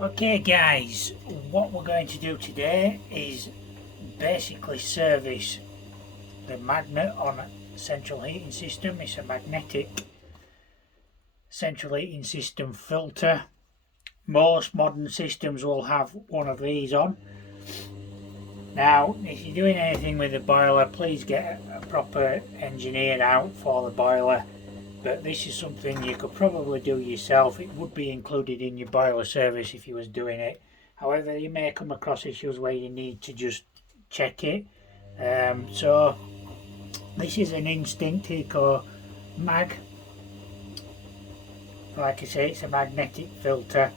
Okay guys, what we're going to do today is basically service the magnet on a central heating system. It's a magnetic central heating system filter. Most modern systems will have one of these on. Now, if you're doing anything with the boiler, please get a proper engineer out for the boiler. But this is something you could probably do yourself. It would be included in your boiler service if you was doing it. However, you may come across issues where you need to just check it. So this is an Instinct Eco Mag. Like I say, it's a magnetic filter.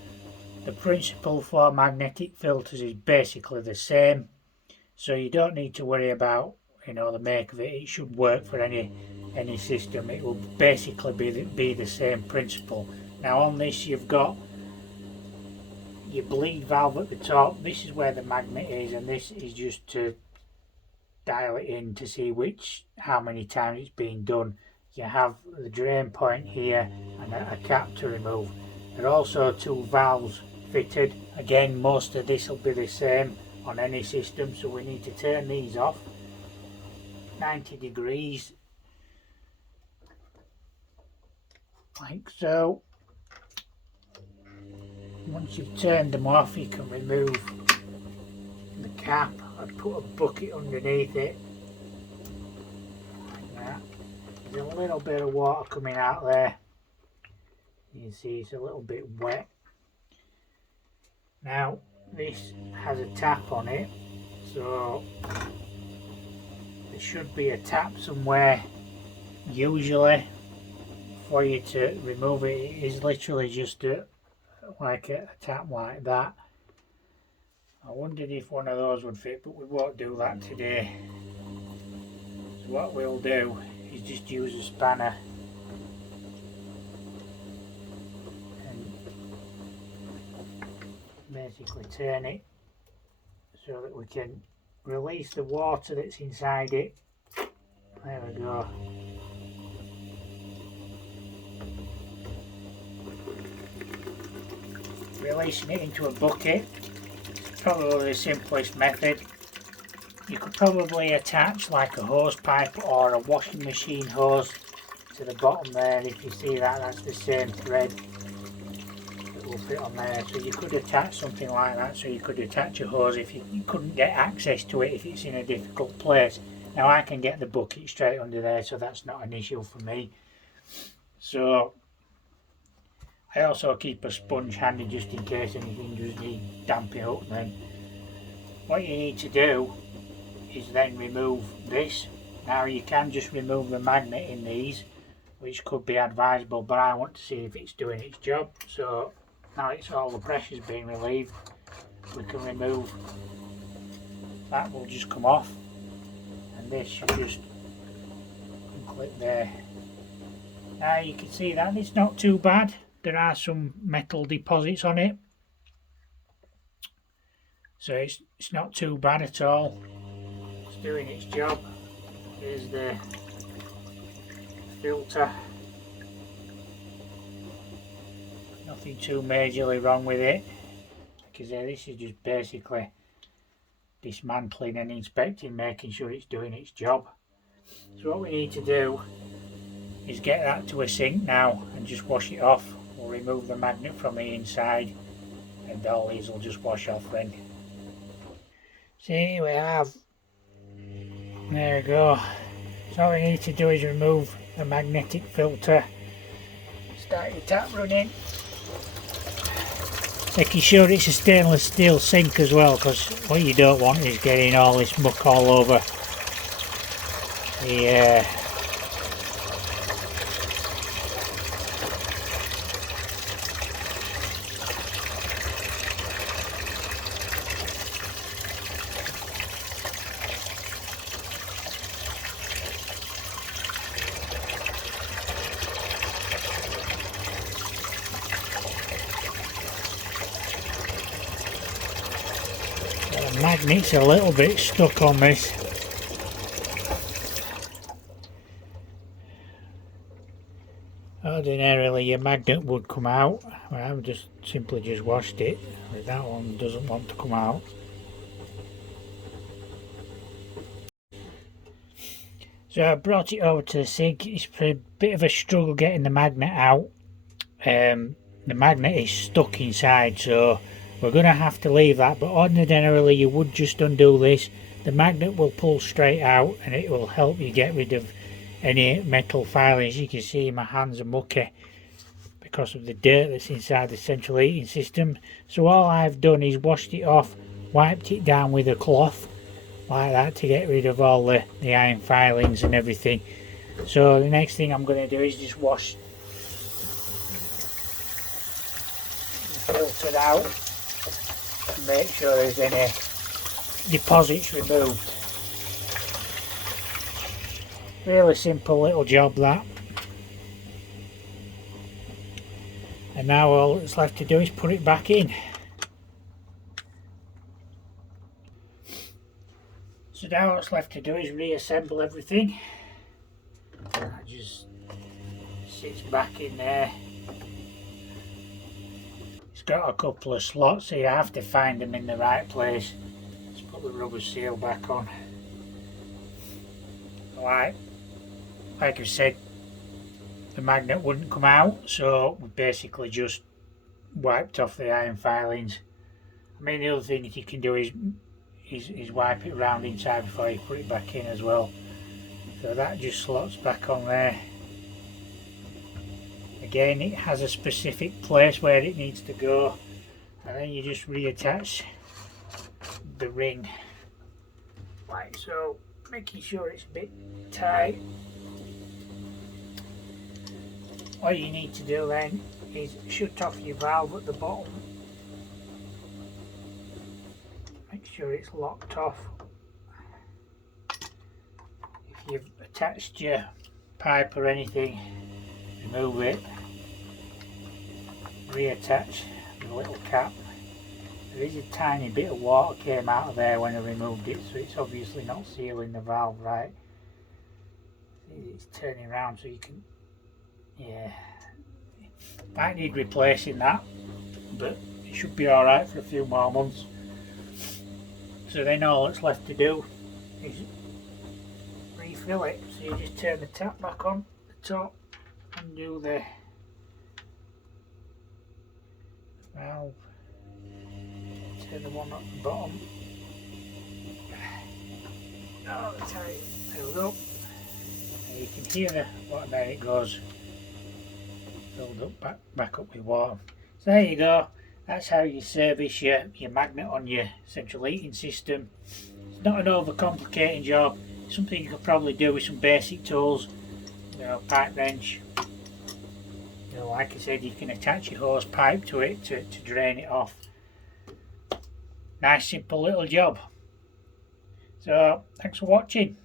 The principle for magnetic filters is basically the same, so you don't need to worry about the make of it. It should work for any system. It will basically be the same principle. Now on this you've got your bleed valve at the top. This is where the magnet is, and this is just to dial it in to see how many times it's been done. You have the drain point here and a cap to remove. There are also two valves fitted. Again, most of this will be the same on any system, so we need to turn these off 90 degrees like so. Once you've turned them off, you can remove the cap. I'd put a bucket underneath it like that. There's a little bit of water coming out there. You can see it's a little bit wet. Now this has a tap on it, so there should be a tap somewhere usually for you to remove it. It is literally just like a tap like that. I wondered if one of those would fit, but we won't do that today. So what we'll do is just use a spanner and basically turn it so that we can release the water that's inside it. There we go. Releasing it into a bucket, probably the simplest method. You could probably attach like a hose pipe or a washing machine hose to the bottom there. If you see that, that's the same thread that will fit on there. So you could attach something like that, so you could attach a hose if you couldn't get access to it, if it's in a difficult place. Now I can get the bucket straight under there, so that's not an issue for me. So I also keep a sponge handy just in case anything does need damping up. Then what you need to do is then remove this. Now you can just remove the magnet in these, which could be advisable, but I want to see if it's doing its job. So now it's all the pressure's being relieved, we can remove that. Will just come off, and this should just click there. Now you can see that it's not too bad. There are some metal deposits on it, so it's not too bad at all. It's doing its job. Here's the filter. Nothing too majorly wrong with it. Like I say, this is just basically dismantling and inspecting, making sure it's doing its job. So what we need to do is get that to a sink now and just wash it off. We'll remove the magnet from the inside and all these will just wash off then. See, we have, there we go. So all we need to do is remove the magnetic filter, start your tap running, making sure it's a stainless steel sink as well, because what you don't want is getting all this muck all over the magnet's a little bit stuck on this. Ordinarily your magnet would come out. I've just simply just washed it, but that one doesn't want to come out. So I brought it over to the sink. It's a bit of a struggle getting the magnet out. The magnet is stuck inside, so we're going to have to leave that, but ordinarily you would just undo this. The magnet will pull straight out and it will help you get rid of any metal filings. You can see my hands are mucky because of the dirt that's inside the central heating system. So all I've done is washed it off, wiped it down with a cloth like that to get rid of all the iron filings and everything. So the next thing I'm going to do is just wash the filter out and make sure there's any deposits removed. Really simple little job that. And now all that's left to do is put it back in. So now what's left to do is reassemble everything. That just sits back in there. It's got a couple of slots, so you have to find them in the right place. Let's put the rubber seal back on. Like I said, the magnet wouldn't come out, so we basically just wiped off the iron filings. I mean, the other thing that you can do is wipe it around inside before you put it back in as well. So that just slots back on there. Again, it has a specific place where it needs to go, and then you just reattach the ring like so, making sure it's a bit tight. What you need to do then is shut off your valve at the bottom. Make sure it's locked off. If you've attached your pipe or anything, remove it. Reattach the little cap. There is a tiny bit of water came out of there when I removed it, so it's obviously not sealing the valve right. It's turning around so you can, yeah, might need replacing that, but it should be alright for a few more months. So then all that's left to do is refill it. So you just turn the tap back on the top and do the valve. Turn the one at the bottom. Oh, tight. There we go. And you can hear the water, there it goes. Filled up back up with water. So there you go. That's how you service your magnet on your central heating system. It's not an overcomplicating job. It's something you could probably do with some basic tools. You know, pipe wrench. You know, like I said, you can attach your hose pipe to it to drain it off. Nice simple little job. So thanks for watching.